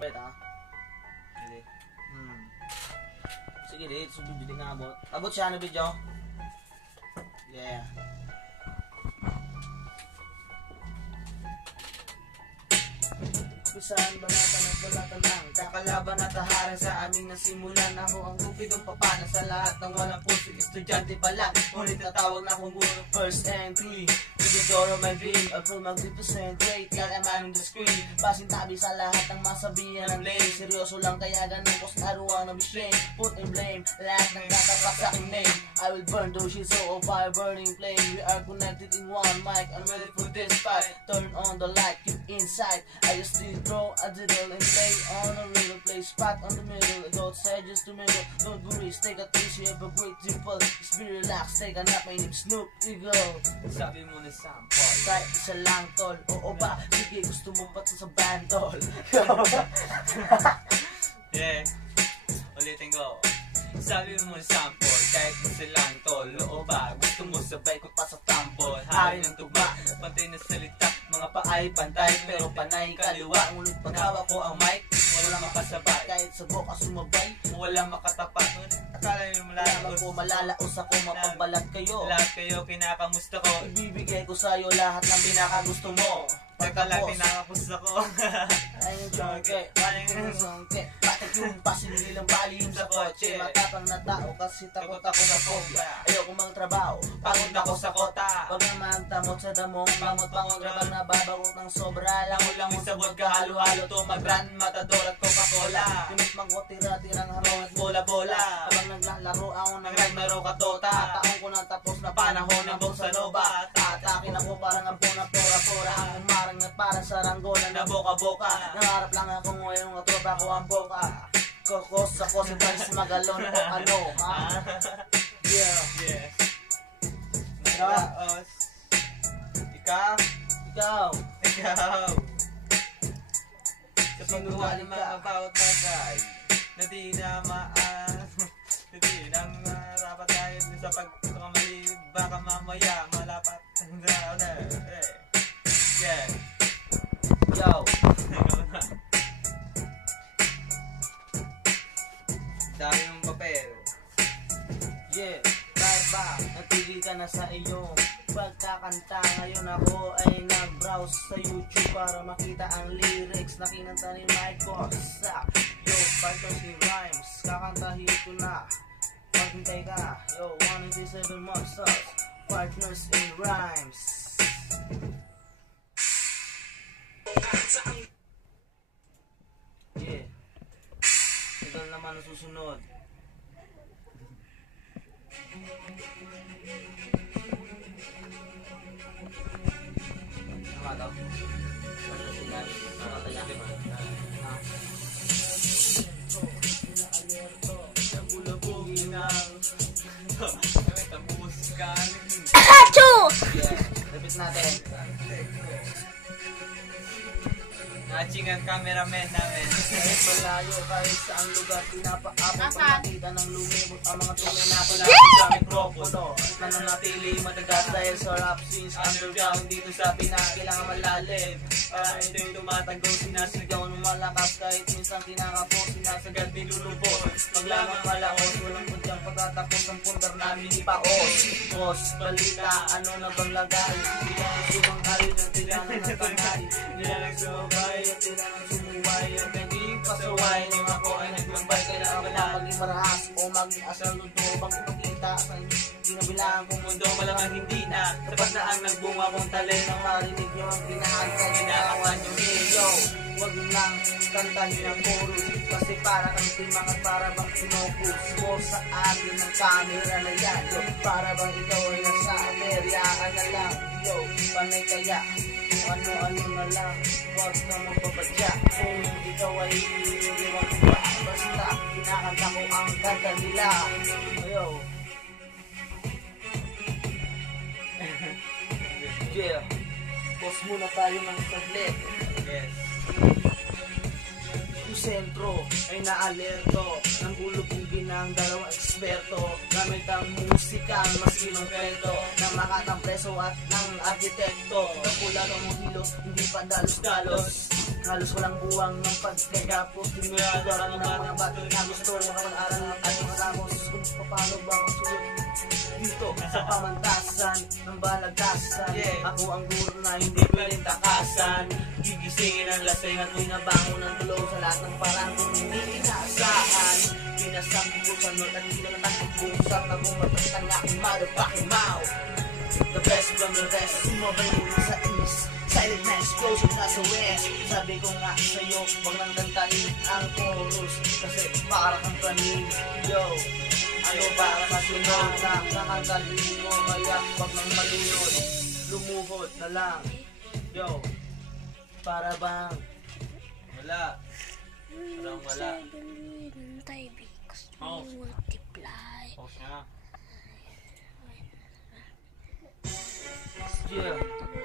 Bet ha? Sige. Sige dito, subod dito nga abot. Abot siya na video. Yeah. Saan banatan at balatan lang kakalaban at taharan sa aming nasimulan. Ako ang gupidong papana sa lahat ng walang puso. Estudyante pa lang, ngunit natawag na akong guro. First entry to the door of my dream. April mag-represent, great, kalaman on the screen. Pasintabi sa lahat ng masabihan ng lame. Seryoso lang kaya ganun ko sa aruang na restrain. Put in blame, lahat ng natapak sa aking name. I will burn those shit so of fire burning flame. We are connected in one mic, I'm ready for this fight. Turn on the light, keep inside. I just need throw a diddle and play on a riddle. Play spot on the middle, adult said just to mingle. Don't worry, take a taste, you have a great dimple. Just be relaxed, take a nap, my name's Snoop Eagle. Sabi mo na sample. Kahit isa lang tol, oo ba? Sige, gusto mo pa sa bandol. Yeah, ulitin ko. Sabi mo na sample, kahit isa lang tol, oo ba? Gusto mo sabay ko pa sa tambol. Hari ng tugma, pantay na salita. Mga paay pantay, pero panay kaliwa. Ngunit paghawa ko ang mic, wala makasabay. Kahit sa boka sumabay, wala makatapat. Akala nyo malalaos ako, mapagbalat kayo. Lahat kayo kinakamusta ko. Ibibigay ko sa'yo lahat ng pinakagusto mo. Teka lang, pinakamusta ko. Ay yung songke, bakit yung pasin nilang baling sa kotse? Matapang na tao kasi takot ako sa phobia. Ayoko mang trabaho, Pagod ako sa kota. pag naman tamot sa damong mamot pang grabang nababagot ng sobra. Lang sa vodka, halo-halo to magran, matador at Coca-Cola. Pinit mang ko tira-tirang harong at Bola-bola. habang naglalaro ako ng Naglaro ka Dota. taong ko na tapos na Panahon ng Bossa Nova. Tatakin ako parang ang na pora-pora. Ang umarang na parang saranggola Na boka-boka. Nangarap lang ako ngayong nga tropa ko ang boka. Kokos ako si Paris Magalon o ano, ha? Yeah. Yeah. Ikaw. Ikaw. Ikaw. Ikaw. Sa Sinungaling pagkuhan mga about bagay na di namaan. Hindi nang marapat tayo sa pagkamali. Baka mamaya malapat. Yeah. Yo. Dami yung papel. Yeah. Kahit ba, natigil ka na sa iyong pagkakanta. Ngayon ako ay nag-browse sa YouTube para makita ang lyrics na kinanta ni Mike Costa. Yo, partners in rhymes, kakantahin ko na. Maghintay ka, yo, 187 monsters, partners in rhymes. Yeah. Ito naman ang susunod. Tama daw? Nabulabugin ang tapos ka. Yeah, repeat natin. Naching ang cameraman namin. Kahit malayo kahit saang lugar, pinapaabot ang nakita ng lumibot ang mga tunay na pala sa mikropono. Nananatili matagas dahil sa rap scenes underground dito sa pinakilangan malalim. Para ito yung tumatagong sinasigaw ng malakas kahit minsan kinakapos, sinasagad nilulubos. Maglamang malakos, walang kudyang pagtatapos ang pundar namin ipaos. Boss, balita, ano na bang lagay? Hindi na sumangkali ng tilangan ng tanghali. Hindi na nagsumabay at sila nang sumuway. Ang ganding pasaway nung ako ay naglambay. Kailangan na maging marahas o maging asal luto. Bago makita sa binabilangan kong mundo, malamang hindi na sapat na ang nagbunga kong talent. Nang marinig nyo ang pinahanta, ginakawan nyo niyo. Huwag lang kantahin ang chorus, kasi para kang timang at para bang sinopus mo sa akin ng camera na yan. Yo, para bang ikaw ay nasa Amerikaan na lang. Yo, panay kaya ano-ano na lang, huwag na magpabadya. Kung ikaw ay iniwan ba, basta kinakanta ko ang kanta nila. Yo. Yeah. Pause muna tayo ng saglit. Yes. Yung sentro ay naalerto ng bulog kong ginang dalawang eksperto. Gamit ang musikang masinong kwento ng makatang preso at ng arkitekto. Kapula ng hilo, hindi pa dalos-dalos. Halos walang buwang ng pagkagapos. Tinularan ng mga bata na gusto makapag-aral ng ating ramos. Kung paano ba masulit dito sa pamantasan ng balagtasan. Ako ang guro na hindi pwedeng takasan. Gigisingin ang lasing at binabangon ng tulog sa lahat ng parang kung hindi inaasahan. Pinasambusan mo at hindi na natagpusan na bumatang na aking motherfucking mouth. The best from the rest, sumabay muna sa east. Silent na explosion na sa west. Sabi ko nga sa'yo, wag nang kantahin ang chorus kasi para kang praning. Yo, ano para masunod na nakagaling mo, kaya wag nang malunod, lumuhod na lang. Yo, para bang Wala. Parang wala. Oh. Multiply. Pause nga. yeah.